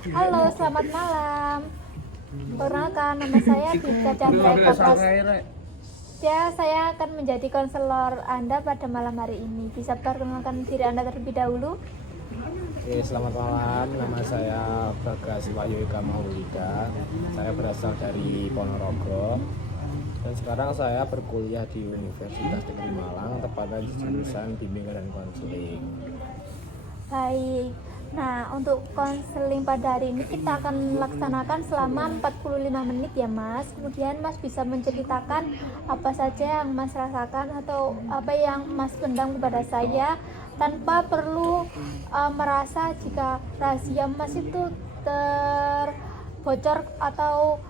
Halo, selamat malam. Perkenalkan, nama saya Dika Chandra Eka Pras. Ya, saya akan menjadi konselor Anda pada malam hari ini. Bisa perkenalkan diri Anda terlebih dahulu? Oke, selamat malam. Nama saya Bagas Wahyu Eka Maulida. Saya berasal dari Ponorogo. Dan sekarang saya berkuliah di Universitas Negeri Malang, tepatnya di jurusan bimbingan dan konseling. Baik. Nah, untuk konseling pada hari ini kita akan laksanakan selama 45 menit ya Mas. Kemudian Mas bisa menceritakan apa saja yang Mas rasakan atau apa yang Mas pendam kepada saya tanpa perlu merasa jika rahasia Mas itu terbocor atau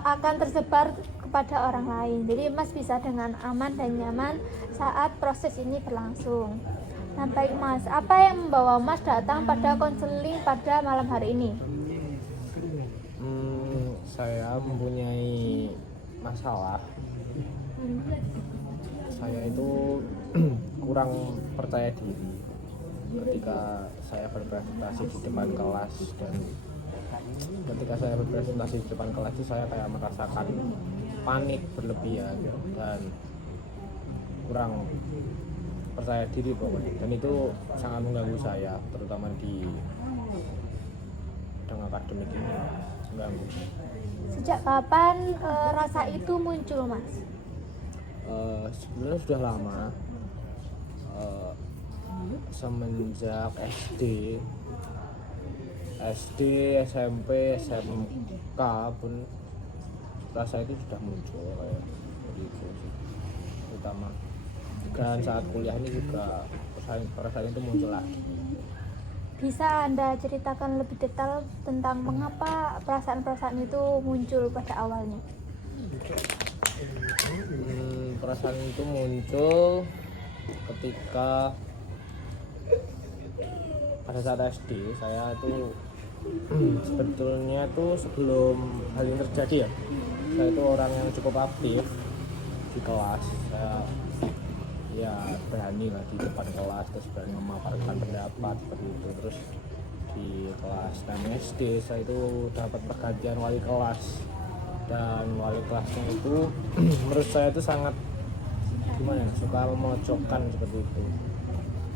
akan tersebar kepada orang lain. Jadi Mas bisa dengan aman dan nyaman saat proses ini berlangsung. Nah baik Mas, apa yang membawa Mas datang pada konseling pada malam hari ini? Saya mempunyai masalah. Saya itu kurang percaya diri ketika saya berpresentasi di depan kelas, dan ketika saya berpresentasi di depan kelas itu saya kayak merasakan panik berlebihan dan kurang percaya diri pokoknya, dan itu sangat mengganggu saya, terutama di bidang akademik ini mengganggu. Sejak kapan rasa itu muncul Mas? Sebenarnya sudah lama, semenjak SD, SMP, SMK pun rasa itu sudah muncul kayak begitu sih, terutama. Dan saat kuliah ini juga perasaan itu muncul lagi. Bisa Anda ceritakan lebih detail tentang mengapa perasaan-perasaan itu muncul pada awalnya? Perasaan itu muncul ketika pada saat SD. Saya tuh sebetulnya tuh sebelum hal ini terjadi saya itu orang yang cukup aktif di kelas. Saya berani lah di depan kelas, terus berani memaparkan pendapat seperti itu. Terus di kelas 6 SD saya itu dapat pergantian wali kelas, dan wali kelasnya itu menurut saya itu sangat suka memojokkan seperti itu,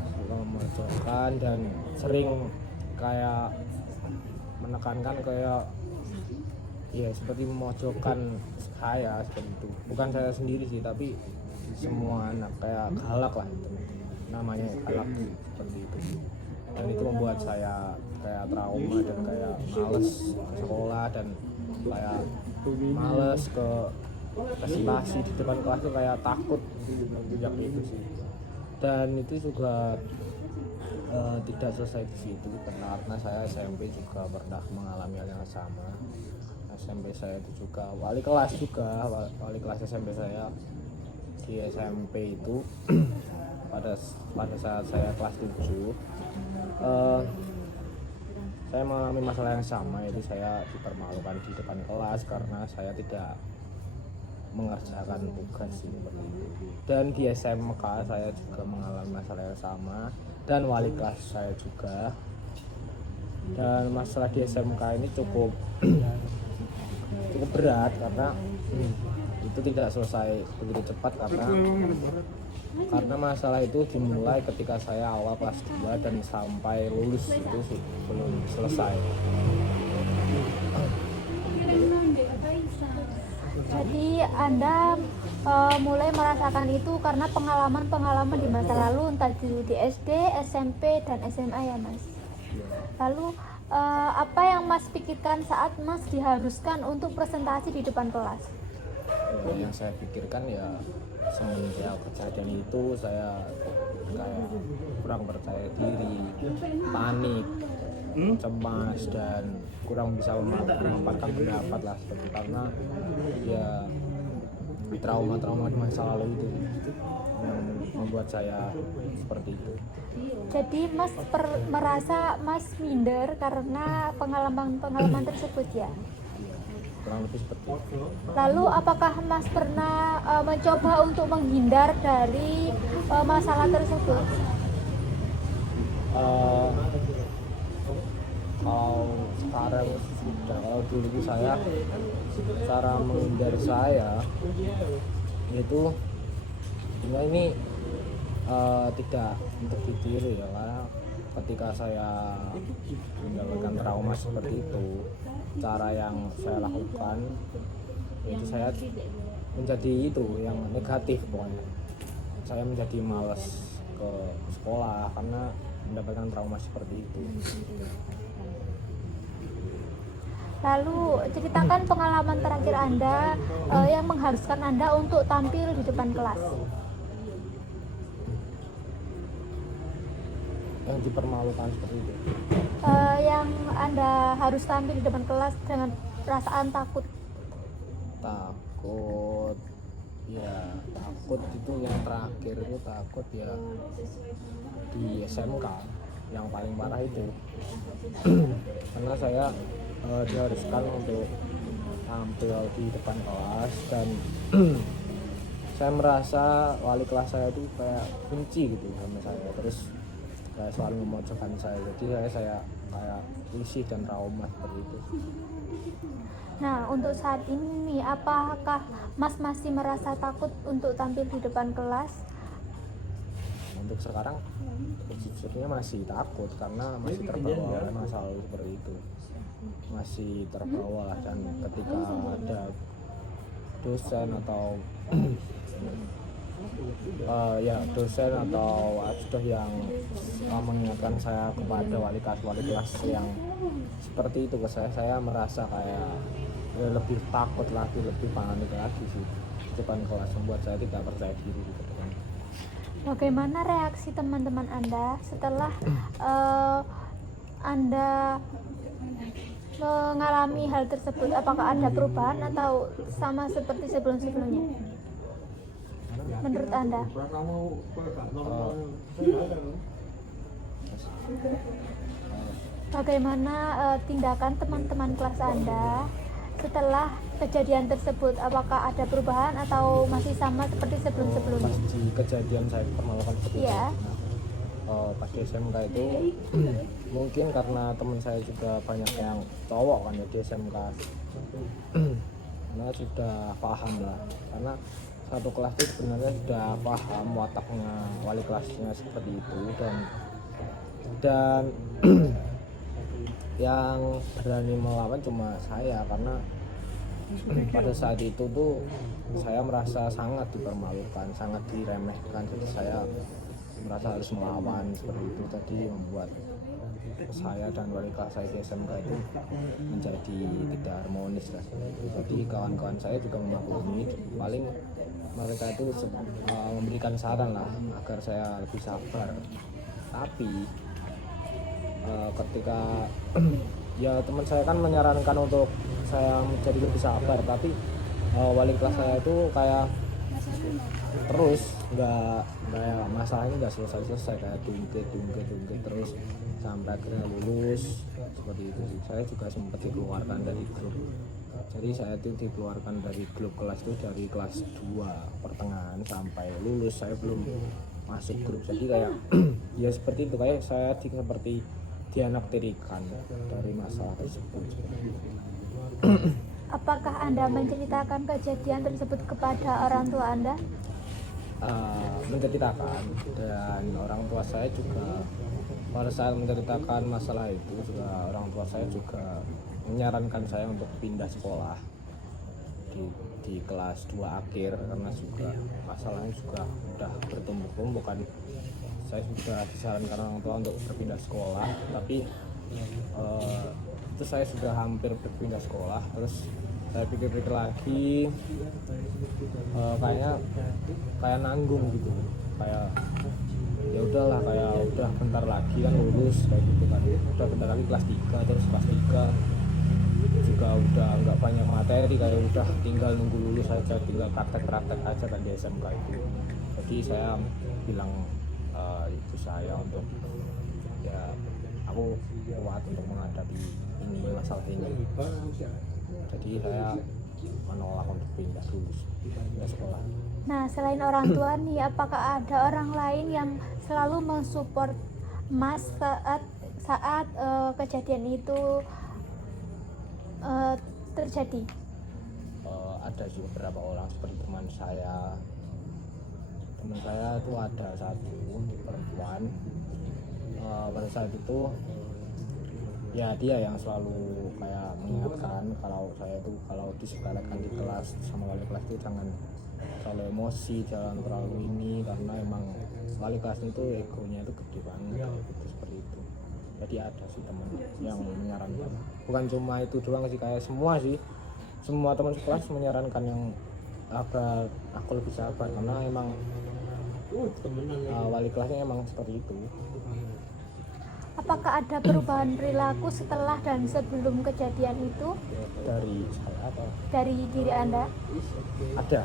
suka memojokkan dan sering kayak menekankan kayak seperti memojokkan saya seperti itu. Bukan saya sendiri sih, tapi semua anak, kayak galak lah itu namanya, galak seperti itu. Dan itu membuat saya kayak trauma dan kayak males ke sekolah, dan kayak males ke presentasi di depan kelas tuh, kayak takut sejak itu sih. Dan itu juga tidak selesai di situ, karena saya SMP juga pernah mengalami hal yang sama. SMP saya itu juga wali kelas SMP saya di SMP itu pada saat saya kelas 7, saya mengalami masalah yang sama, yaitu saya dipermalukan di depan kelas karena saya tidak mengerjakan tugas seperti itu. Dan di SMK saya juga mengalami masalah yang sama, dan wali kelas saya juga. Dan masalah di SMK ini cukup berat karena itu tidak selesai begitu cepat, karena masalah itu dimulai ketika saya awal kelas 2 dan sampai lulus itu belum selesai. Jadi Anda mulai merasakan itu karena pengalaman-pengalaman di masa lalu, entah di SD, SMP, dan SMA ya Mas. Lalu apa yang Mas pikirkan saat Mas diharuskan untuk presentasi di depan kelas? Yang saya pikirkan semenjak kejadian itu saya kayak kurang percaya diri, panik, cemas, dan kurang bisa memaparkan pendapat lah seperti, karena trauma-trauma di masa lalu itu yang membuat saya seperti itu. Jadi Mas merasa Mas minder karena pengalaman-pengalaman tersebut ya? Kurang lebih seperti itu. Lalu apakah Mas pernah mencoba untuk menghindar dari masalah tersebut? Kalau sekarang sudah, kalau dulu itu saya cara menghindari saya itu ini tidak untuk ditiru ya, karena ketika saya mendapatkan trauma seperti itu, cara yang saya lakukan itu saya menjadi itu yang negatif pokoknya. Saya menjadi malas ke sekolah karena mendapatkan trauma seperti itu. Lalu ceritakan pengalaman terakhir Anda yang mengharuskan Anda untuk tampil di depan kelas. Yang dipermalukan seperti itu. Yang Anda harus tampil di depan kelas dengan perasaan takut. Takut itu yang terakhir itu takut ya di SMK yang paling parah itu. Karena saya diharuskan untuk tampil di depan kelas dan saya merasa wali kelas saya itu kayak benci gitu sama saya, terus kayak selalu memojokkan saya, jadi saya kayak risih dan trauma seperti itu. Nah, untuk saat ini nih, apakah Mas masih merasa takut untuk tampil di depan kelas? Untuk sekarang sejujurnya masih takut karena masih terbawa oleh masa lalu seperti itu, masih terbawa. Dan ketika ada dosen atau dosen atau ajudan yang mengingatkan saya kepada wali kelas yang seperti itu ke saya merasa kayak lebih takut lagi, lebih panik lagi sih di depan kelas, membuat saya tidak percaya diri gitu. Bagaimana reaksi teman-teman Anda setelah Anda mengalami hal tersebut? Apakah ada perubahan atau sama seperti sebelum-sebelumnya? Menurut Anda? Bagaimana tindakan teman-teman kelas Anda setelah kejadian tersebut? Apakah ada perubahan atau masih sama seperti sebelum-sebelumnya? Pas di kejadian saya dipermalukan seperti Iya. itu, pas di SMK itu mungkin karena teman saya juga banyak yang cowok kan ya di SMK, karena sudah paham lah, karena satu kelas itu sebenarnya sudah paham wataknya wali kelasnya seperti itu, dan yang berani melawan cuma saya, karena pada saat itu tuh saya merasa sangat dipermalukan, sangat diremehkan, jadi saya merasa harus melawan seperti itu. Jadi membuat saya dan wali kelas saya di SMK itu menjadi tidak harmonis lah. Jadi kawan-kawan saya juga memaklumi, paling mereka itu memberikan saran lah agar saya lebih sabar. Tapi ketika ya teman saya kan menyarankan untuk saya menjadi lebih sabar, tapi wali kelas saya itu kayak terus nggak masalahnya nggak selesai, kayak tungkit terus sampai akhirnya lulus seperti itu. Saya juga sempat dikeluarkan dari grup, jadi saya itu dikeluarkan dari grup kelas itu dari kelas 2 pertengahan sampai lulus saya belum masuk grup. Jadi kayak ya seperti itu, kayak saya seperti dianaktirikan dari masalah tersebut. Apakah Anda menceritakan kejadian tersebut kepada orang tua Anda? Menceritakan, dan orang tua saya juga pada saat menceritakan masalah itu juga orang tua saya juga menyarankan saya untuk pindah sekolah di kelas 2 akhir, karena juga masalahnya juga udah bertumpuk-tumpuk kan. Saya sudah disarankan orang tua untuk berpindah sekolah, tapi itu saya sudah hampir berpindah sekolah. Terus saya pikir-pikir lagi, kayak nanggung gitu, kayak ya udahlah, kayak udah bentar lagi kan lulus kayak gitu kan, udah bentar lagi kelas 3, terus kelas 3 juga udah nggak banyak materi, kayak udah tinggal nunggu lulus aja, tinggal praktek aja kan di SMK itu. Jadi saya bilang itu saya untuk ya aku kuat untuk menghadapi ini masalah ini, jadi saya menolak untuk pindah sekolah. Nah, selain orang tua nih, apakah ada orang lain yang selalu mensupport Mas saat saat kejadian itu terjadi? Ada sih beberapa orang seperti teman saya itu ada satu perempuan. Pada saat itu ya dia yang selalu kayak mengingatkan kalau saya itu kalau disepelekan di kelas sama wali kelas itu jangan terlalu emosi, jangan terlalu ini, karena emang wali kelas itu egonya itu gede banget gitu, seperti itu. Jadi ada sih teman yang menyarankan, bukan cuma itu doang sih, kayak semua teman sekelas menyarankan yang agar aku lebih sabar, karena emang wali kelasnya emang seperti itu. Apakah ada perubahan perilaku setelah dan sebelum kejadian itu Dari saya apa? dari diri Anda? Ada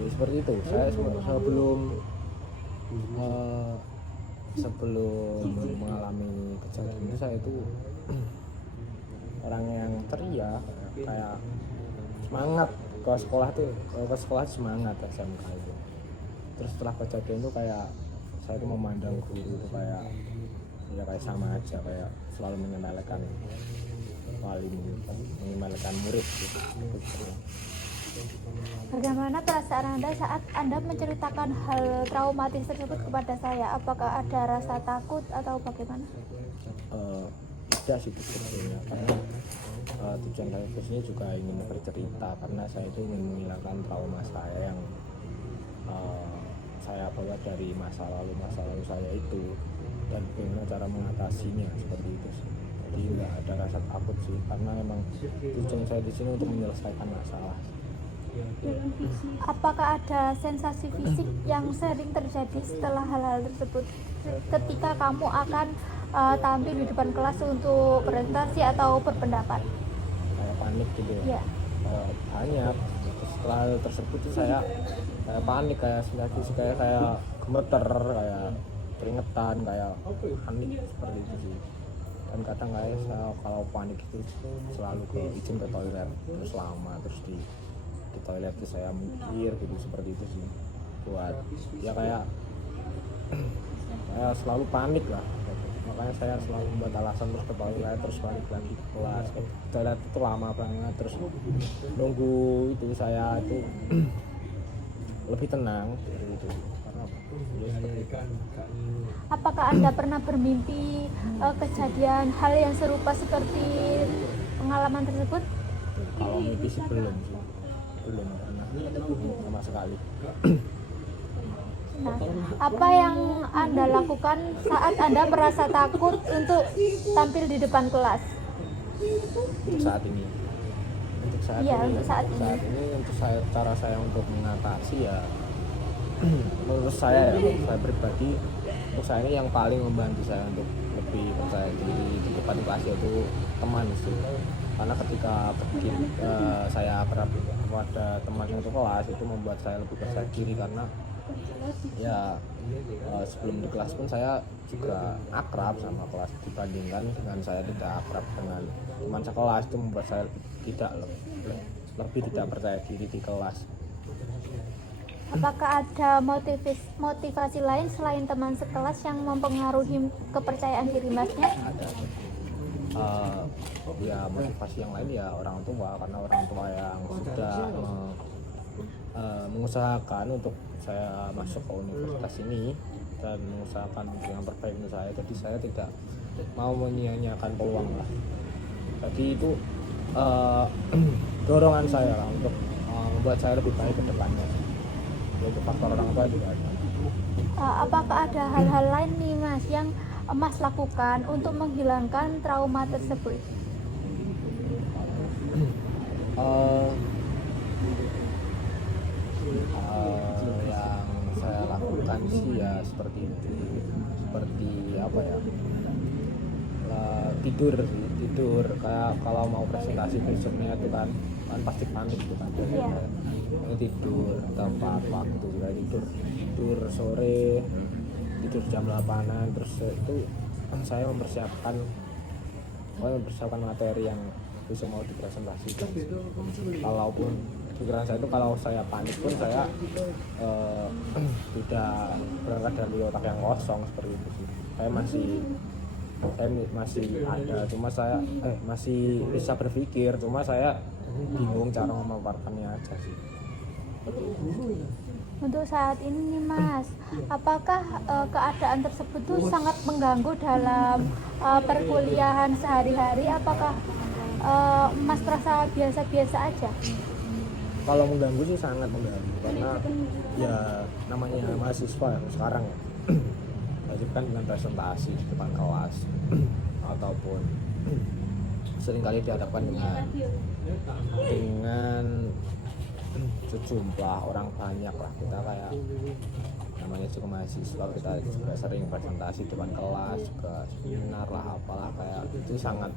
ya, seperti itu. Saya sebelum mengalami kejadian itu, saya itu orang yang ceria, kayak semangat ke sekolah semangat SMK itu. Terus setelah kejadian itu kayak saya itu memandang guru itu kayak sama aja, kayak selalu menyepelekan murid gitu. Bagaimana perasaan Anda saat Anda menceritakan hal traumatis tersebut kepada saya? Apakah ada rasa takut atau bagaimana? Tidak sih sebetulnya, karena tujuan saya kesini juga ingin bercerita, karena saya itu ingin menghilangkan trauma saya yang saya bawa dari masa lalu saya itu, dan bagaimana cara mengatasinya, seperti itu sih. Jadi nggak ada rasa takut sih, karena emang tujuan saya di sini untuk menyelesaikan masalah. Apakah ada sensasi fisik yang sering terjadi setelah hal-hal tersebut ketika kamu akan tampil di depan kelas untuk presentasi atau berpendapat? Kayak panik gitu ya. Ya. Banyak. Setelah hal tersebut tuh saya kayak panik, kayak sensasi kayak gemeter, kayak keringetan, kayak panik, seperti itu sih. Dan kadang kayak saya kalau panik itu selalu izin ke toilet, terus lama, terus di toilet itu saya mikir gitu, seperti itu sih, buat ya kayak saya selalu panik lah, makanya saya selalu membuat alasan terus ke toilet, terus balik lagi ke kelas. Toilet itu lama banget, terus nunggu itu saya itu lebih tenang gitu, karena ya seperti itu. Apakah Anda pernah bermimpi kejadian hal yang serupa seperti pengalaman tersebut? Kalau mimpi sih belum pernah sama sekali. Nah, apa yang Anda lakukan saat Anda merasa takut untuk tampil di depan kelas? Untuk saat ini untuk cara saya untuk mengatasi ya, menurut saya pribadi, untuk saya ini yang paling membantu saya untuk lebih percaya diri di depan kelas itu teman sih. Karena ketika saya akrab kepada teman yang kelas, itu membuat saya lebih percaya diri, karena ya sebelum di kelas pun saya juga akrab sama kelas, dibandingkan dengan saya tidak akrab dengan teman sekelas, itu membuat saya lebih tidak percaya diri di kelas. Apakah ada motivasi lain selain teman sekelas yang mempengaruhi kepercayaan diri Masnya? Ada ya motivasi yang lain ya orang tua, karena orang tua yang sudah mengusahakan untuk saya masuk ke universitas ini dan mengusahakan yang terbaik untuk saya, jadi saya tidak mau menyia-nyiakan peluang lah. Jadi itu dorongan saya lah untuk membuat saya lebih baik ke depannya. Jadi faktor orang tua juga ada. Apakah ada hal-hal lain nih Mas yang Mas lakukan untuk menghilangkan trauma tersebut? Yang saya lakukan sih ya seperti apa ya, tidur kayak kalau mau presentasi besoknya itu kan pasti panik gitu kan. Tidur tempat waktu juga, tidur sore, tidur jam 8-an, terus itu saya mempersiapkan materi yang besok mau dipresentasikan. Kalaupun pikiran saya itu kalau saya panik pun saya tidak berangkat dari otak yang kosong, seperti itu sih. Saya masih saya masih ada, cuma saya masih bisa berpikir, cuma saya bingung cara memaparkannya aja sih. Untuk saat ini nih Mas, apakah keadaan tersebut tuh sangat mengganggu dalam perkuliahan sehari-hari? Apakah Mas merasa biasa-biasa aja? Kalau mengganggu sih sangat mengganggu, karena ya namanya mahasiswa sekarang ya wajib kan dengan presentasi di depan kelas ataupun seringkali dihadapkan dengan sejumlah orang banyak lah. Kita kayak namanya juga mahasiswa, kita juga sering presentasi di depan kelas, juga seminar lah apalah, kayak itu sangat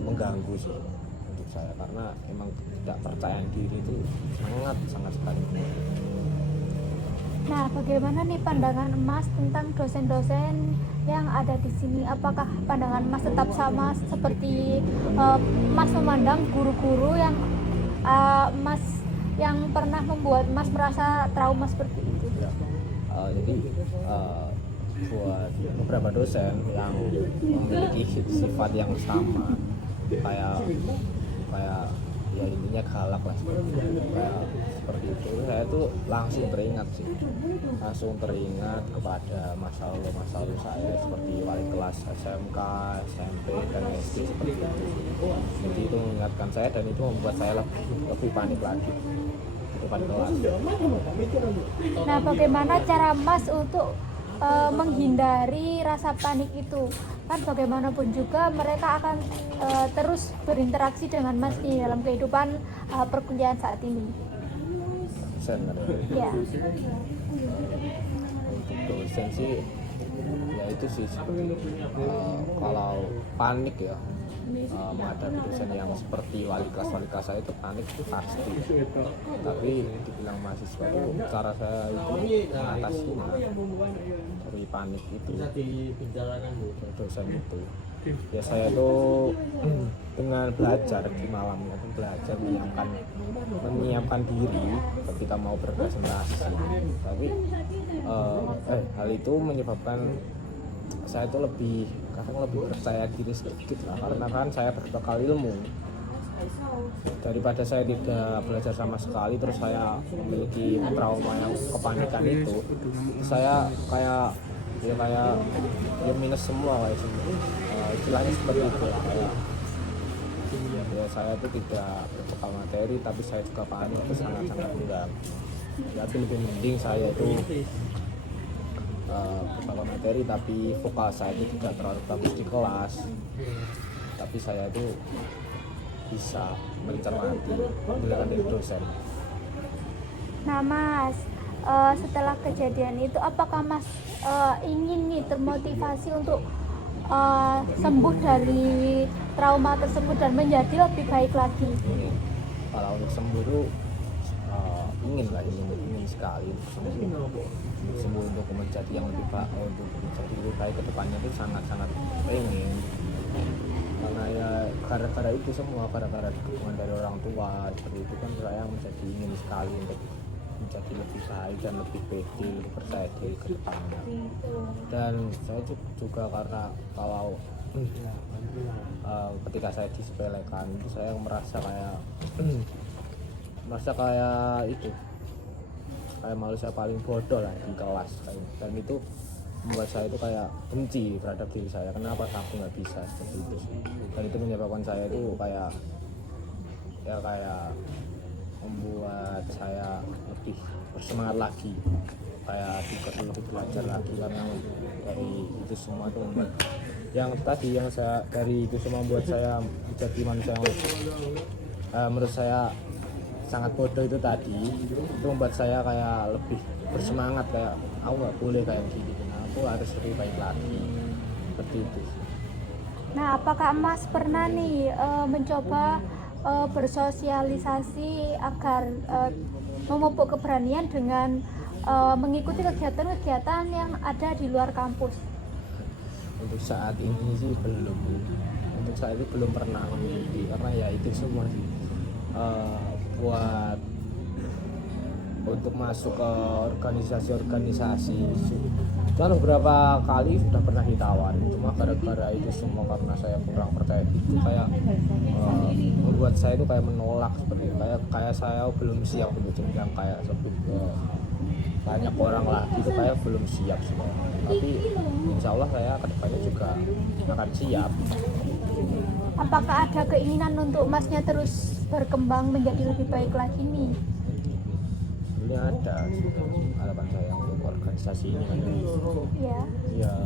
mengganggu sih untuk saya, karena emang tidak percayaan diri itu sangat sekali. Nah, bagaimana nih pandangan Mas tentang dosen-dosen yang ada di sini? Apakah pandangan Mas tetap sama seperti Mas memandang guru-guru yang Mas yang pernah membuat Mas merasa trauma seperti itu? Ya, jadi buat beberapa dosen yang memiliki sifat yang sama, kayak ya intinya galak lah, kayak seperti itu, saya tuh langsung teringat kepada masa lalu saya seperti wali kelas SMK, SMP, dan SD seperti itu. Jadi itu mengingatkan saya, dan itu membuat saya lebih panik lagi di depan kelas. Nah, bagaimana cara Mas untuk menghindari rasa panik itu? Kan bagaimanapun juga mereka akan terus berinteraksi dengan Mas di dalam kehidupan perkuliahan saat ini. Dosen kan Ya. untuk dosen sih ya itu sih kalau panik ya menghadapi dosen yang seperti wali kelas saya itu panik itu pasti, tapi dibilang mahasiswa itu cara saya itu mengatasinya dari panik itu dosen itu ya saya tuh dengan belajar di malam itu, belajar menyiapkan diri ketika mau berpresentasi. Tapi hal itu menyebabkan saya tuh kadang lebih percaya diri sedikit lah, karena kan saya berbekal ilmu. Daripada saya tidak belajar sama sekali terus saya memiliki trauma yang kepanikan itu, saya kayak minus semua kayak istilahnya seperti itu lah, kayak ya saya itu tidak berbekal materi tapi saya juga panik, itu sangat kurang. Tapi lebih mending saya itu berbekal materi tapi vokal saya itu tidak terlalu bagus di kelas, tapi saya itu bisa mencermati penjelasan dari dosen. Nah Mas, setelah kejadian itu apakah Mas ingin nih termotivasi untuk sembuh dari trauma tersebut dan menjadi lebih baik lagi? Kalau untuk sembuh itu ingin sekali sembuh untuk menjadi yang lebih baik, untuk menjadi lebih baik ke depannya itu sangat pengen, karena ya gara-gara itu semua, gara-gara dukungan dari orang tua seperti itu kan saya menjadi ingin sekali untuk menjadi lebih baik dan lebih pede, percaya diri ke depannya. Dan saya juga karena kalau ketika saya disepelekan itu saya merasa kayak manusia paling bodoh lah di kelas, dan itu membuat saya itu kayak benci terhadap diri saya, kenapa aku nggak bisa seperti itu. Dan itu menyebabkan saya itu kayak membuat saya lebih bersemangat lagi, kayak lebih belajar lagi, karena dari itu semua itu membuat dari itu semua membuat saya menjadi manusia yang menurut saya sangat bodoh itu tadi. Itu membuat saya kayak lebih bersemangat, kayak aku nggak boleh kayak gini, aku harus lebih baik lagi, seperti itu. Nah, apakah Mas pernah nih mencoba bersosialisasi agar memupuk keberanian dengan mengikuti kegiatan-kegiatan yang ada di luar kampus? Untuk saat ini sih belum. Untuk saat ini belum pernah mengikuti, karena ya itu semua sih buat untuk masuk ke organisasi Cuman beberapa kali sudah pernah ditawarin, cuma gara-gara itu semua karena saya kurang percaya itu kayak membuat saya itu kayak menolak seperti itu. Kayak saya belum siap untuk jenjang kayak banyak orang lagi itu kayak belum siap semua. Tapi insya Allah saya kedepannya juga akan siap. Apakah ada keinginan untuk masnya terus berkembang menjadi lebih baik lagi nih? Sebenarnya ada harapan saya untuk organisasi ini kan. Ya. Ya,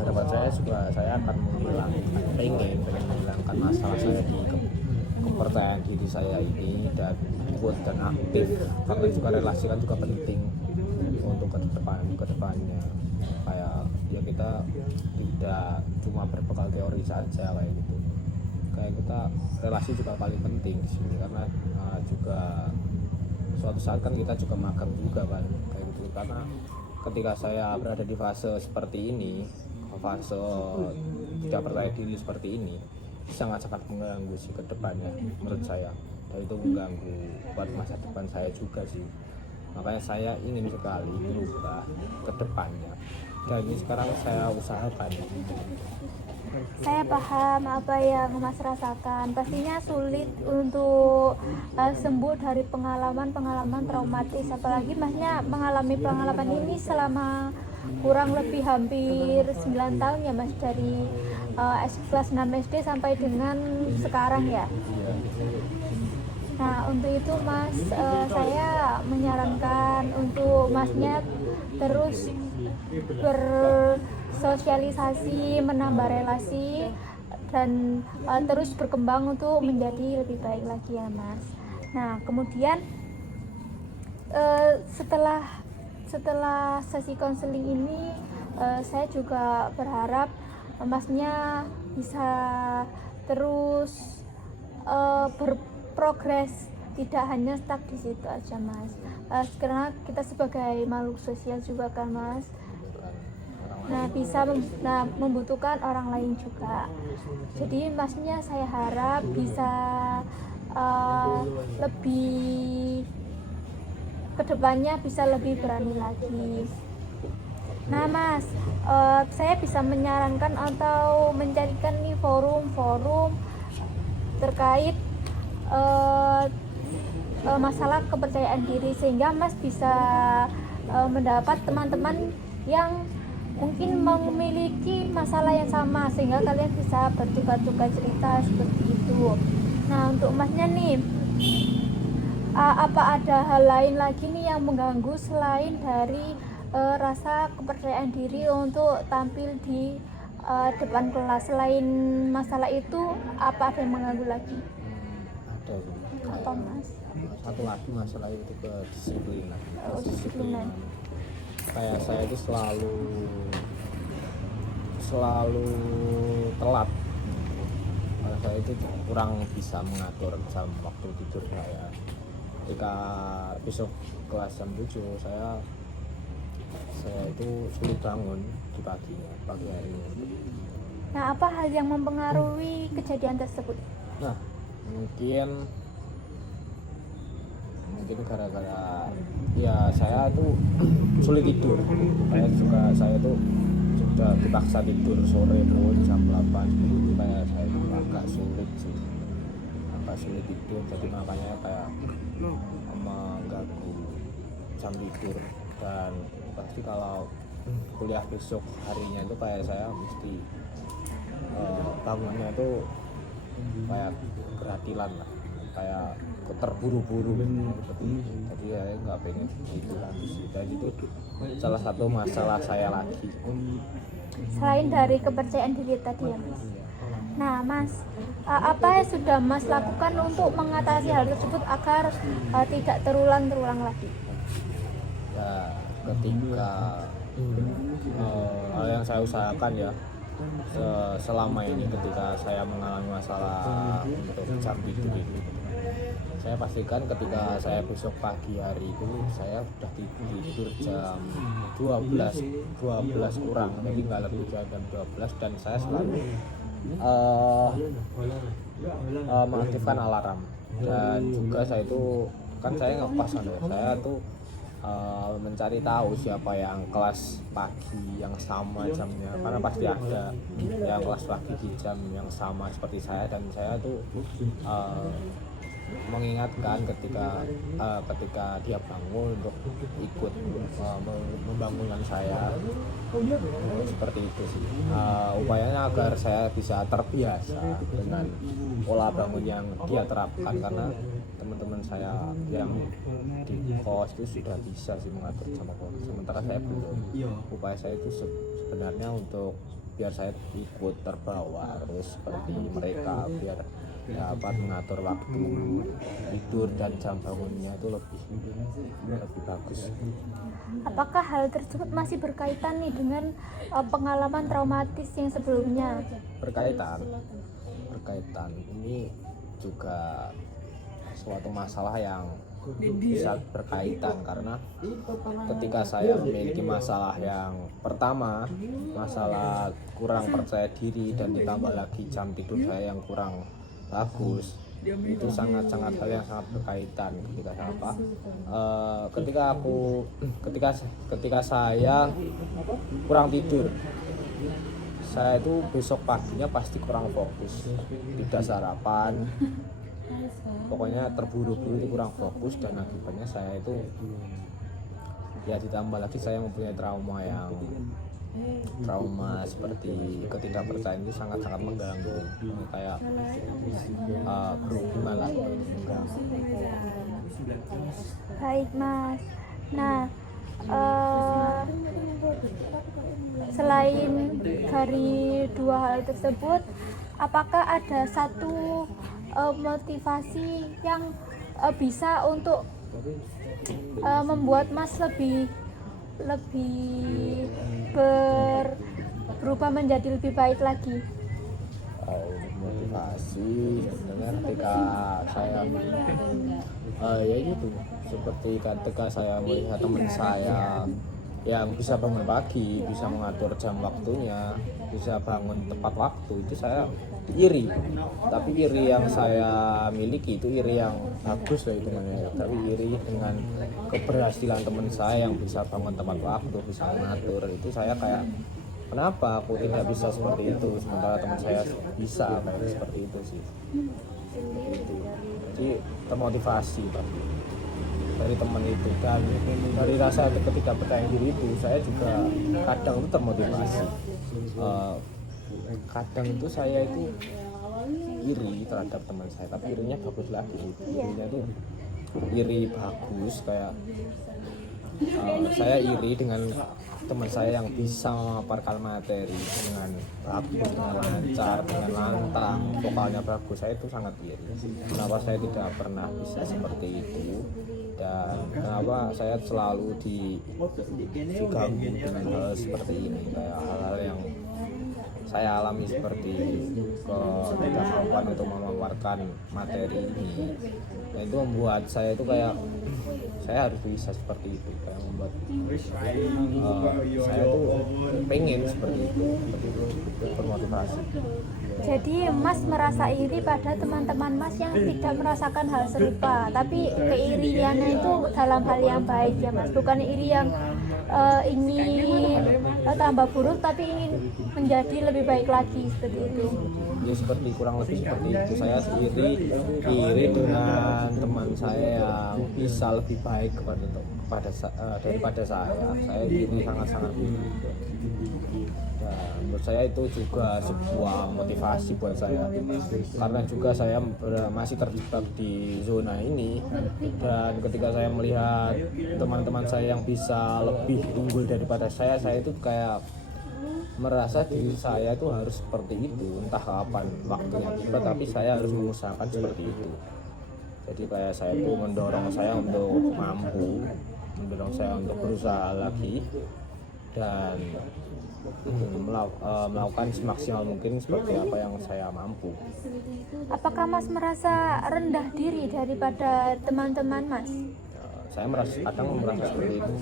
harapan saya juga saya akan pengen menghilangkan masalah saya di kepercayaan diri saya ini dan kuat dan aktif, karena juga relasi kan juga penting untuk kedepannya. Kayak ya kita tidak cuma berbekal teori saja kayak gitu, kayak kita relasi juga paling penting di sini karena juga suatu saat kan kita juga magang juga kan kayak gitu. Karena ketika saya berada di fase seperti ini, fase tidak percaya diri seperti ini, sangat-sangat mengganggu sih ke depannya menurut saya, dan itu mengganggu buat masa depan saya juga sih. Makanya saya ingin sekali berubah ke depannya, dan ini sekarang saya usahakan. Saya paham apa yang Mas rasakan. Pastinya sulit untuk sembuh dari pengalaman-pengalaman traumatis. Apalagi Masnya mengalami pengalaman ini selama kurang lebih hampir 9 tahun ya Mas, dari kelas 6 SD sampai dengan sekarang ya. Nah untuk itu Mas, saya menyarankan untuk Masnya terus bersosialisasi, menambah relasi, dan terus berkembang untuk menjadi lebih baik lagi ya Mas. Nah kemudian setelah sesi konseling ini, saya juga berharap Masnya bisa terus berprogres, tidak hanya stuck di situ aja Mas. Karena kita sebagai makhluk sosial juga kan Mas. Nah bisa membutuhkan orang lain juga. Jadi Masnya saya harap bisa lebih kedepannya bisa lebih berani lagi. Nah Mas, saya bisa menyarankan atau mencarikan nih forum-forum terkait masalah kepercayaan diri, sehingga Mas bisa mendapat teman-teman yang mungkin memiliki masalah yang sama, sehingga kalian bisa bertukar-tukar cerita seperti itu. Nah untuk Masnya nih, apa ada hal lain lagi nih yang mengganggu selain dari rasa kepercayaan diri untuk tampil di depan kelas? Selain masalah itu, apa ada yang mengganggu lagi? Ada sih. Apa Mas? Satu lagi masalah itu kedisiplinan. Disiplinan. Kayak saya itu selalu telat. Karena saya itu kurang bisa mengatur jam waktu tidur saya. Ketika besok kelas jam 7 saya itu sulit bangun di pagi hari ini. Nah apa hal yang mempengaruhi kejadian tersebut? Nah mungkin gara-gara ya saya tuh sulit tidur. Saya tuh sudah dipaksa tidur sore pun jam 8 supaya saya itu agak sulit tidur, jadi makanya kayak mengganggu jam tidur. Dan pasti kalau kuliah besok harinya itu kayak saya mesti bangunnya itu kayak kehatilan lah, kayak terburu-buru jadi saya nggak pengen itu lagi sih. Dan itu salah satu masalah saya lagi Selain dari kepercayaan diri tadi ya Mas. Nah Mas, apa yang sudah Mas lakukan untuk mengatasi hal tersebut agar tidak terulang lagi? ya. Ketika hal yang saya usahakan ya selama ini, ketika saya mengalami masalah untuk jam tidur itu, saya pastikan ketika saya besok pagi hari itu saya sudah tidur jam 12 kurang, jadi nggak lebih jam 12, dan saya selalu mengaktifkan alarm. Dan juga saya itu kan saya ngekos kan ya, saya tuh mencari tahu siapa yang kelas pagi yang sama jamnya, karena pasti ada yang kelas pagi di jam yang sama seperti saya, dan saya tuh mengingatkan ketika dia bangun untuk ikut membangunkan saya seperti itu sih. Upayanya agar saya bisa terbiasa dengan pola bangun yang dia terapkan, karena teman-teman saya yang di kos itu sudah bisa sih mengatur jam kos, sementara saya belum. Upaya saya itu sebenarnya untuk biar saya ikut terbawa terus seperti mereka, biar dapat mengatur waktu tidur dan jam bangunnya itu lebih bagus. Apakah hal tersebut masih berkaitan nih dengan pengalaman traumatis yang sebelumnya? Berkaitan. Ini juga suatu masalah yang bisa berkaitan, karena ketika saya memiliki masalah yang pertama, masalah kurang percaya diri, dan ditambah lagi jam tidur saya yang kurang bagus, itu sangat-sangat hal yang sangat berkaitan. Ketika saya kurang tidur, saya itu besok paginya pasti kurang fokus, tidak sarapan, pokoknya terburu-buru, itu kurang fokus, dan akibatnya saya itu ya ditambah lagi saya mempunyai trauma seperti ketidakpercayaan itu sangat-sangat mengganggu, kayak berhubungan lah. Baik Mas. Nah, selain dari dua hal tersebut, apakah ada satu motivasi yang bisa untuk membuat Mas lebih berubah menjadi lebih baik lagi? Motivasi sebenarnya ketika saya ya gitu, seperti ketika saya melihat teman saya yang bisa bangun pagi, bisa mengatur jam waktunya, bisa bangun tepat waktu, itu saya iri. Tapi iri yang saya miliki itu iri yang bagus lah itu namanya. Tapi iri dengan keberhasilan teman saya yang bisa bangun tepat waktu, bisa mengatur, itu saya kayak, kenapa aku tidak bisa seperti itu sementara teman saya bisa kayak seperti itu sih. Jadi termotivasi dari teman itu, dan dari rasa ketidakpercayaan diri itu saya juga kadang itu termotivasi. Kadang itu saya itu iri terhadap teman saya, tapi irinya bagus lagi. Irinya itu iri bagus, kayak saya iri dengan teman saya yang bisa memaparkan materi dengan bagus, dengan lancar, dengan lantang, vokalnya bagus. Saya itu sangat iri. Kenapa saya tidak pernah bisa seperti itu, dan kenapa saya selalu diganggu dengan hal seperti ini, kayak hal-hal yang saya alami seperti ketidakmampuan untuk memaparkan materi ini. Nah, itu membuat saya itu kayak saya harus bisa seperti itu, kayak membuat saya tuh pengen seperti itu bermotivasi. Jadi Mas merasa iri pada teman-teman Mas yang tidak merasakan hal serupa, tapi keiriannya itu dalam hal yang baik ya Mas, bukan iri yang ingin tambah buruk tapi ingin menjadi lebih baik lagi, seperti itu. Ya seperti kurang lebih seperti itu. Saya iri dengan teman saya yang bisa lebih baik daripada saya. Saya iri, sangat-sangat iri. Dan menurut saya itu juga sebuah motivasi buat saya, karena juga saya masih terjebak di zona ini, dan ketika saya melihat teman-teman saya yang bisa lebih unggul daripada saya itu kayak merasa diri saya itu harus seperti itu, entah kapan waktunya tiba, tapi saya harus mengusahakan seperti itu. Jadi kayak saya itu mendorong saya untuk mampu, mendorong saya untuk berusaha lagi, dan melakukan semaksimal mungkin seperti apa yang saya mampu. Apakah Mas merasa rendah diri daripada teman-teman Mas? saya kadang merasa seperti itu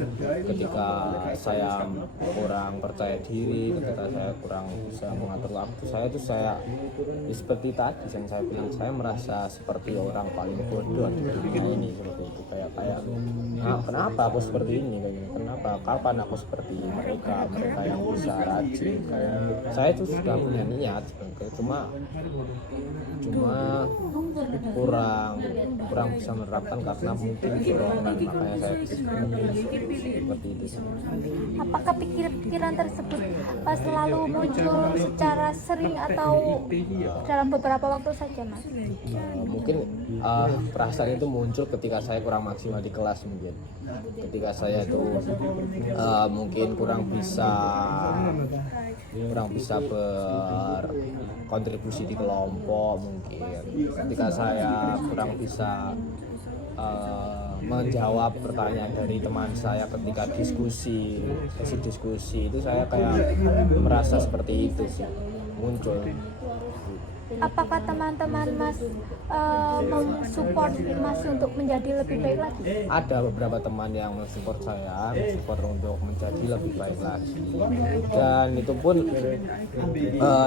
ketika saya kurang percaya diri, ketika saya kurang bisa mengatur waktu saya seperti tadi yang saya bilang, saya merasa seperti orang paling bodoh di dunia ini seperti itu, kayak kenapa aku seperti ini, kenapa kapan aku seperti mereka yang bisa rajin, kayak saya itu sudah punya niat sebenarnya, cuma kurang bisa menerapkan karena mungkin dorongan, makanya saya seperti itu. Apakah pikiran tersebut selalu muncul secara sering atau dalam beberapa waktu saja, Mas? Mungkin perasaan itu muncul ketika saya kurang maksimal di kelas, mungkin ketika saya itu mungkin kurang bisa berkontribusi di kelompok, mungkin ketika saya kurang bisa menjawab pertanyaan dari teman saya ketika diskusi itu, saya kayak merasa seperti itu sih muncul. Apakah teman-teman Mas mensupport Mas untuk menjadi lebih baik lagi? Ada beberapa teman yang mensupport saya, untuk menjadi lebih baik lagi, dan itu pun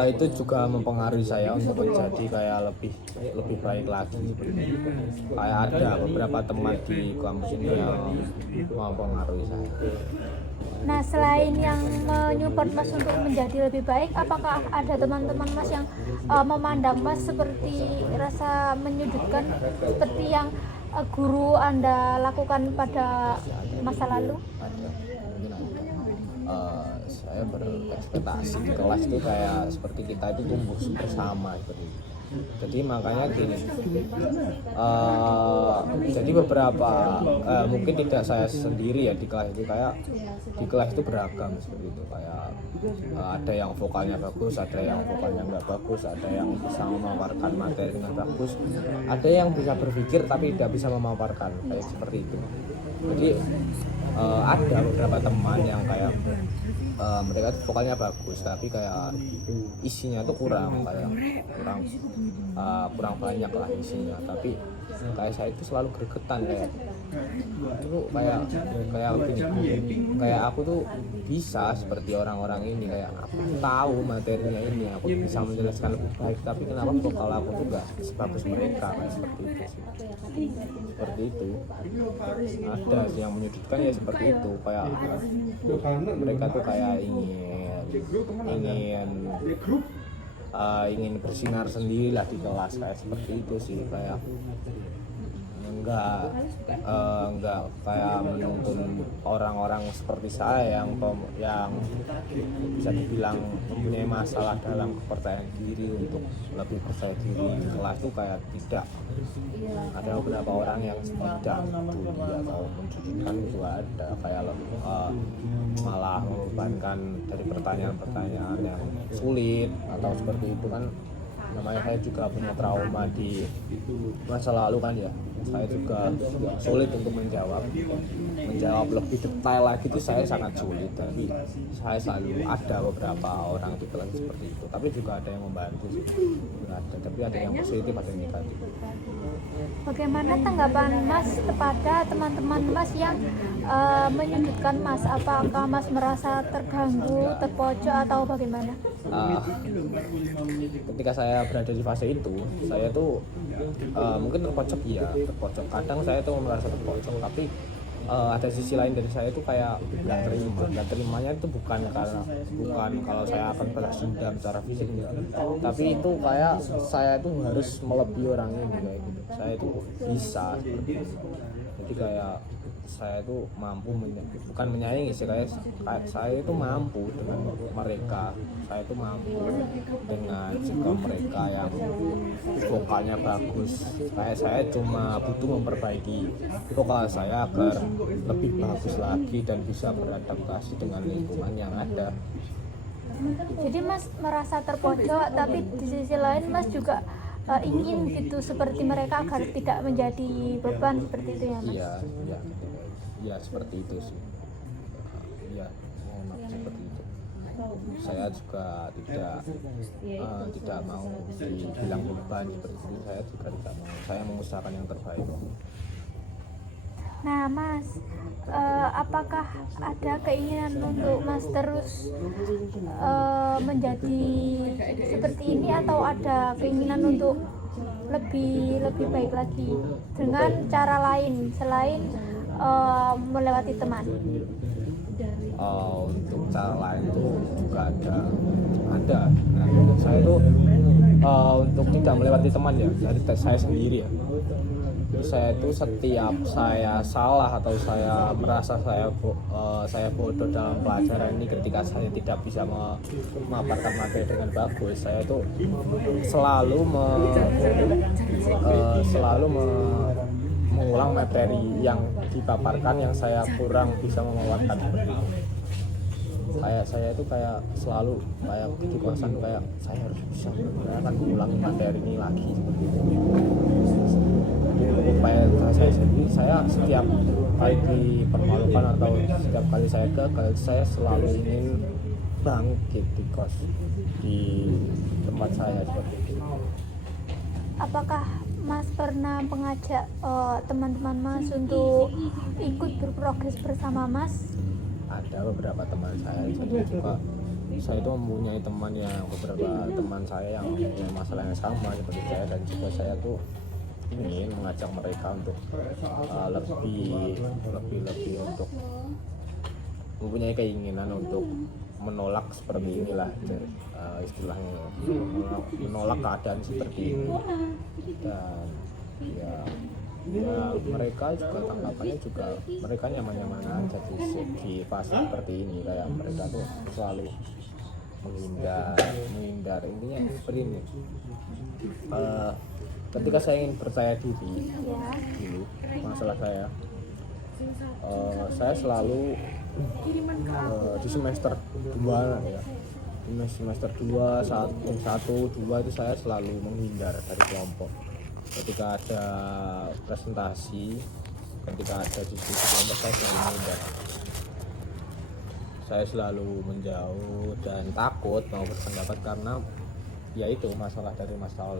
itu juga mempengaruhi saya untuk menjadi kayak lebih baik lagi. Kayak ada beberapa teman di kampus ini yang mempengaruhi saya. Nah, selain yang menyupport Mas untuk menjadi lebih baik, apakah ada teman-teman Mas yang memandang Mas seperti rasa menyudutkan seperti yang guru Anda lakukan pada masa lalu? Saya berekspektasi di kelas itu kayak seperti kita itu tumbuh bersama seperti itu. Jadi makanya gini, jadi beberapa mungkin tidak saya sendiri ya di kelas itu, kayak di kelas itu beragam seperti itu, kayak ada yang vokalnya bagus, ada yang vokalnya nggak bagus, ada yang bisa memaparkan materi dengan bagus, ada yang bisa berpikir tapi tidak bisa memaparkan, kayak seperti itu. Jadi ada beberapa teman yang kayak mereka tuh vokalnya bagus tapi kayak isinya tuh kurang banyak lah isinya, tapi kayak saya itu selalu gregetan kayak itu kayak begini, kayak aku tuh bisa seperti orang-orang ini, kayak aku tahu materinya ini, aku bisa menjelaskan lebih baik, tapi kenapa vokal aku tuh gak sebagus mereka, kayak seperti itu sih. Seperti itu ada sih yang menyudutkan ya, seperti itu, kayak mereka tuh kayak ingin bersinar sendiri lah di kelas, kayak seperti itu sih, kayak enggak kayak menuntun orang-orang seperti saya yang bisa dibilang mempunyai masalah dalam kepercayaan diri untuk lebih percaya diri di kelas itu, kayak tidak ada beberapa orang yang tidak peduli atau menjujurkan itu, ada kayak malah membebankan dari pertanyaan-pertanyaan yang sulit atau seperti itu kan. Namanya saya juga punya trauma di masa lalu kan ya, saya juga sulit untuk menjawab lebih detail lagi itu saya sangat sulit, tapi saya selalu ada beberapa orang di kelas seperti itu, tapi juga ada yang membantu sih, tapi ada yang positif, ada yang negatif. Bagaimana tanggapan Mas kepada teman-teman Mas yang menyudutkan Mas? Apakah Mas merasa terganggu, terpojok atau bagaimana? Ketika saya berada di fase itu, saya tuh mungkin terpojok, kadang saya tuh merasa terpojok, tapi ada sisi lain dari saya itu kayak nggak terimanya itu bukan kalau saya akan balas dendam secara fisik, tapi itu kayak saya itu harus melebihi orang ini, kayak gitu. Saya itu bisa seperti itu. Jadi kayak saya itu mampu bukan menyayangi sih, kayak saya itu mampu dengan mereka, saya itu mampu dengan sikap mereka yang vokalnya bagus, kayak saya cuma butuh memperbaiki vokal saya agar lebih bagus lagi dan bisa beradaptasi dengan lingkungan yang ada. Jadi Mas merasa terpojok, tapi di sisi lain Mas juga ingin gitu seperti mereka agar tidak menjadi beban, seperti itu ya Mas? Iya seperti itu sih. Iya, mohon maaf seperti itu. Saya juga tidak mau dibilang beban seperti itu. Saya juga tidak mau. Saya mengusahakan yang terbaik. Nah Mas, apakah ada keinginan untuk Mas terus menjadi seperti ini, atau ada keinginan untuk lebih baik lagi dengan cara lain selain melewati teman? Untuk cara lain itu juga ada. Nah, saya tuh untuk tidak melewati teman ya, dari saya sendiri ya. Saya itu setiap saya salah atau saya merasa saya bodoh dalam pelajaran ini, ketika saya tidak bisa memaparkan materi dengan bagus, saya itu selalu mengulang materi yang dipaparkan yang saya kurang bisa memaparkan. Kayak saya itu kayak selalu kayak di kosan tuh kayak saya harus bisa mengulangi materi ini lagi seperti itu. Supaya saya sendiri, saya setiap kali dipermalukan atau setiap kali saya gagal, saya selalu ingin bangkit di tempat saya seperti itu. Apakah Mas pernah mengajak teman-teman Mas untuk ikut berprogres bersama Mas? Ada beberapa teman saya juga. Saya itu mempunyai beberapa teman saya yang punya masalah yang sama seperti saya, dan juga saya tuh ingin mengajak mereka untuk lebih untuk mempunyai keinginan untuk menolak seperti inilah, istilahnya menolak keadaan seperti ini. Dan ya mereka juga tanggapannya juga mereka nyaman-nyaman aja di fase seperti ini. Kayak mereka tuh selalu menghindar intinya seperti ini. Ketika saya ingin percaya diri dulu masalah saya selalu di semester 2 ya, di semester 2 1 2 itu saya selalu menghindar dari kelompok. Ketika ada presentasi, ketika ada diskusi kelompok, saya selalu menghindar. Saya selalu menjauh dan takut mau berpendapat, karena yaitu masalah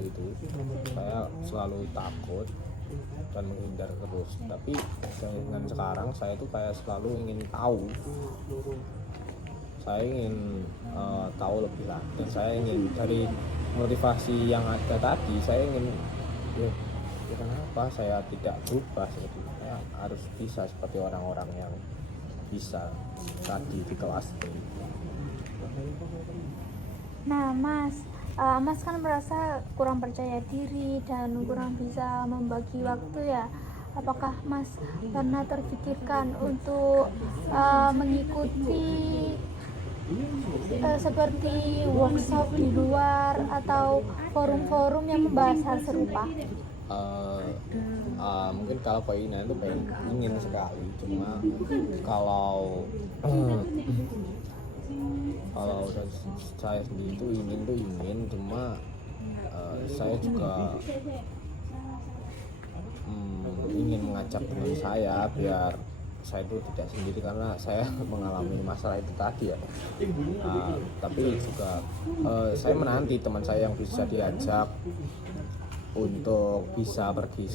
itu saya selalu takut dan menghindar terus. Tapi dengan sekarang saya tuh kayak selalu ingin tahu, saya ingin tahu lebih lah, dan saya ingin dari motivasi yang ada tadi, saya ingin kenapa saya tidak berubah seperti itu. Saya harus bisa seperti orang-orang yang bisa tadi di kelas ini. Nah Mas, Mas kan merasa kurang percaya diri dan kurang bisa membagi waktu ya. Apakah Mas pernah terpikirkan untuk mengikuti seperti workshop di luar atau forum-forum yang membahas hal serupa? Mungkin kalau keinginan itu ingin sekali, cuma kalau dari saya sendiri itu ingin, cuma saya juga ingin mengajak teman saya biar saya itu tidak sendiri, karena saya mengalami masalah itu tadi ya. Tapi juga saya menanti teman saya yang bisa diajak untuk bisa pergi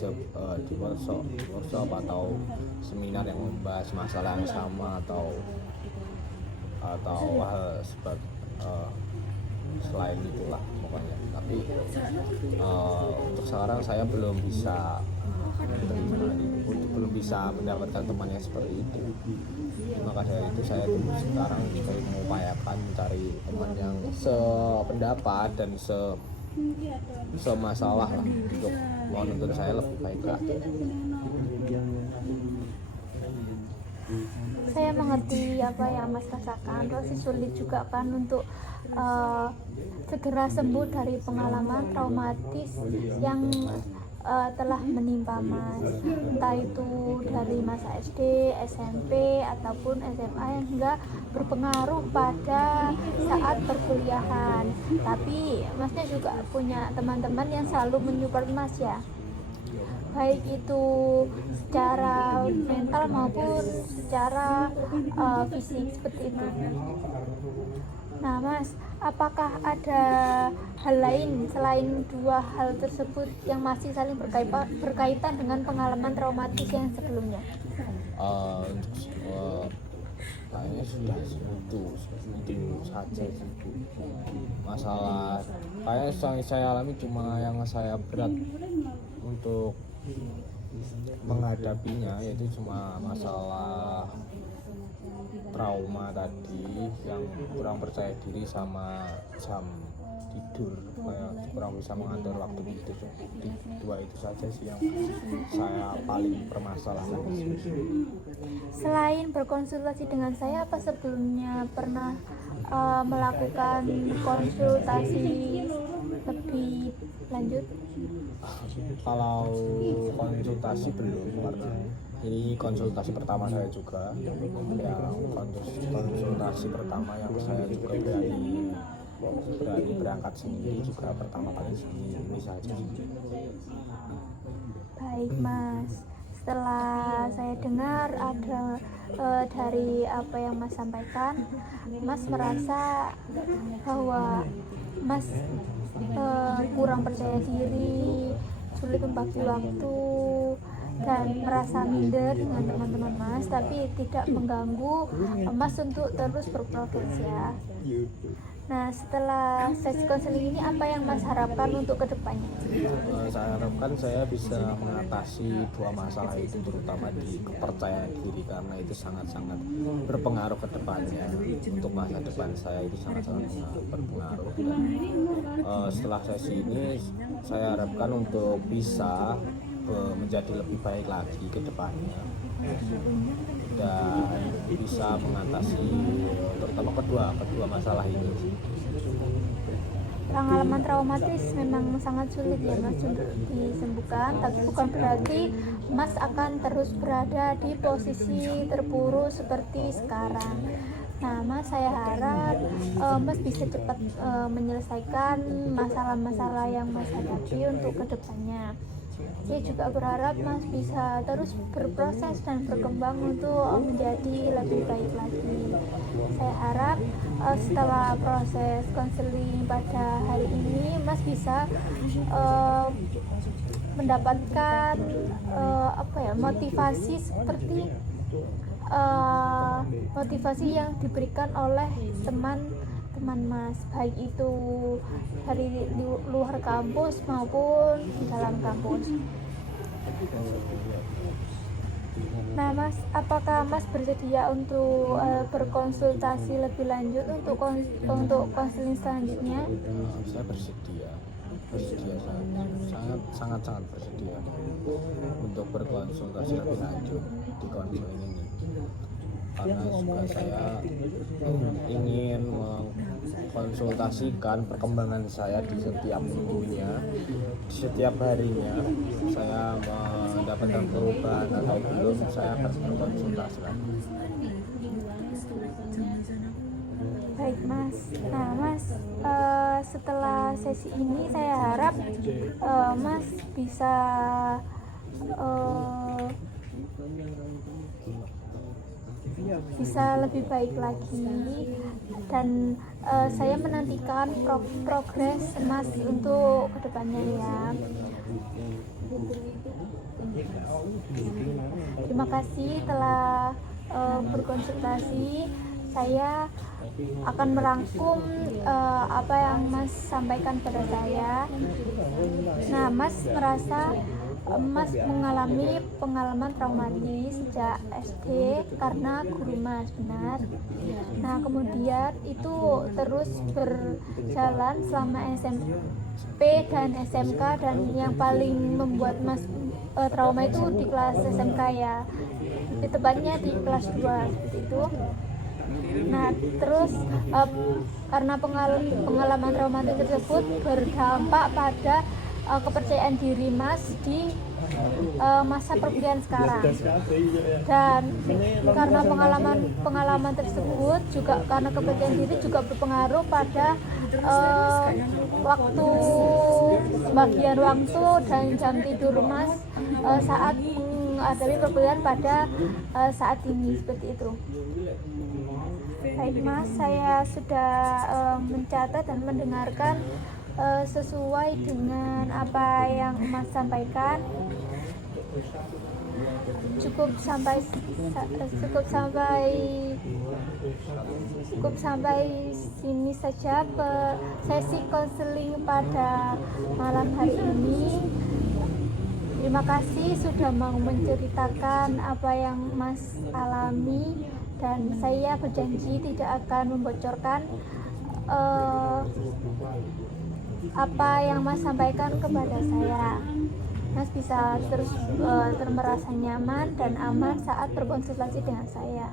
di workshop atau seminar yang membahas masalah yang sama, atau hal selain itulah pokoknya. Tapi untuk sekarang saya belum bisa mendapatkan teman yang seperti itu. Maka dari itu saya sekarang mengupayakan mencari teman yang sependapat dan semasalah lah, untuk menuntut saya lebih baik lagi. Saya mengerti apa yang Mas rasakan. Pasti sulit juga kan untuk segera sembuh dari pengalaman traumatis yang telah menimpa Mas, entah itu dari masa SD, SMP ataupun SMA yang hingga berpengaruh pada saat perkuliahan. Tapi Masnya juga punya teman-teman yang selalu menyupport Mas ya, baik itu secara mental maupun secara fisik seperti itu. Nah Mas, apakah ada hal lain selain dua hal tersebut yang masih saling berkaitan dengan pengalaman traumatis yang sebelumnya? Kayaknya sudah itu saja sih Bu. Masalah kayak saya alami cuma yang saya berat untuk menghadapinya, yaitu cuma masalah trauma tadi, yang kurang percaya diri sama jam tidur, kayak kurang bisa mengatur waktu tidur. Dua itu saja sih yang saya paling permasalahkan. Selain berkonsultasi dengan saya, apa sebelumnya pernah melakukan konsultasi lebih lanjut? Kalau konsultasi belum, karena ini konsultasi pertama saya juga, yang konsultasi pertama yang saya juga berani berangkat sendiri juga pertama kali ini saja. Baik Mas, setelah saya dengar ada dari apa yang Mas sampaikan, Mas merasa bahwa Mas kurang percaya diri, sulit membagi waktu, dan merasa minder dengan teman-teman Mas, tapi tidak mengganggu Mas untuk terus berprogres ya. Nah, setelah sesi konseling ini apa yang Mas harapkan untuk kedepannya? Saya harapkan saya bisa mengatasi dua masalah itu, terutama di kepercayaan diri, karena itu sangat-sangat berpengaruh ke depannya. Untuk masa depan saya itu sangat-sangat berpengaruh, dan setelah sesi ini saya harapkan untuk bisa menjadi lebih baik lagi ke depannya dan bisa mengatasi terutama kedua masalah ini. Pengalaman traumatis memang sangat sulit ya Mas untuk disembuhkan, tapi bukan berarti Mas akan terus berada di posisi terpuruk seperti sekarang. Nah Mas, saya harap Mas bisa cepat menyelesaikan masalah-masalah yang Mas hadapi untuk kedepannya. Saya juga berharap Mas bisa terus berproses dan berkembang untuk menjadi lebih baik lagi. Saya harap setelah proses konseling pada hari ini Mas bisa mendapatkan motivasi seperti motivasi yang diberikan oleh teman-teman Mas, baik itu dari luar kampus maupun di dalam kampus. Nah Mas, apakah Mas bersedia untuk berkonsultasi lebih lanjut untuk konseling selanjutnya? Saya bersedia sangat bersedia untuk berkonsultasi lebih lanjut di konseling ini, karena juga saya ingin mengkonsultasikan perkembangan saya di setiap minggunya, di setiap harinya saya mendapatkan perubahan atau belum, saya akan berkonsultasi lagi. Baik Mas, nah Mas, setelah sesi ini saya harap Mas bisa lebih baik lagi, dan saya menantikan progres Mas untuk kedepannya ya. Terima kasih telah berkonsultasi. Saya akan merangkum apa yang Mas sampaikan pada saya. Nah, Mas merasa Mas mengalami pengalaman traumatis sejak SD karena guru Mas, benar? Nah, kemudian itu terus berjalan selama SMP dan SMK, dan yang paling membuat Mas trauma itu di kelas SMK ya, tepatnya di kelas 2 seperti itu. Nah, terus karena pengalaman traumatis tersebut berdampak pada kepercayaan diri Mas di masa perkuliahan sekarang, dan karena pengalaman tersebut juga karena kepercayaan diri juga berpengaruh pada sebagian waktu dan jam tidur Mas saat menghadapi perkuliahan pada saat ini, seperti itu. Baik Mas, saya sudah mencatat dan mendengarkan sesuai dengan apa yang Mas sampaikan. Cukup sampai sini saja sesi konseling pada malam hari ini. Terima kasih sudah mau menceritakan apa yang Mas alami, dan saya berjanji tidak akan membocorkan apa yang Mas sampaikan kepada saya. Mas bisa terus merasa nyaman dan aman saat berkonsultasi dengan saya.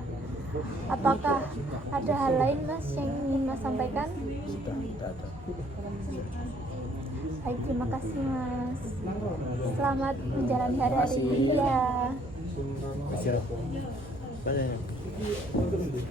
Apakah ada hal lain Mas yang ingin Mas sampaikan? Sudah, tidak ada. Baik, terima kasih Mas. Selamat menjalani hari-hari. Terima kasih. Ya. Banyak.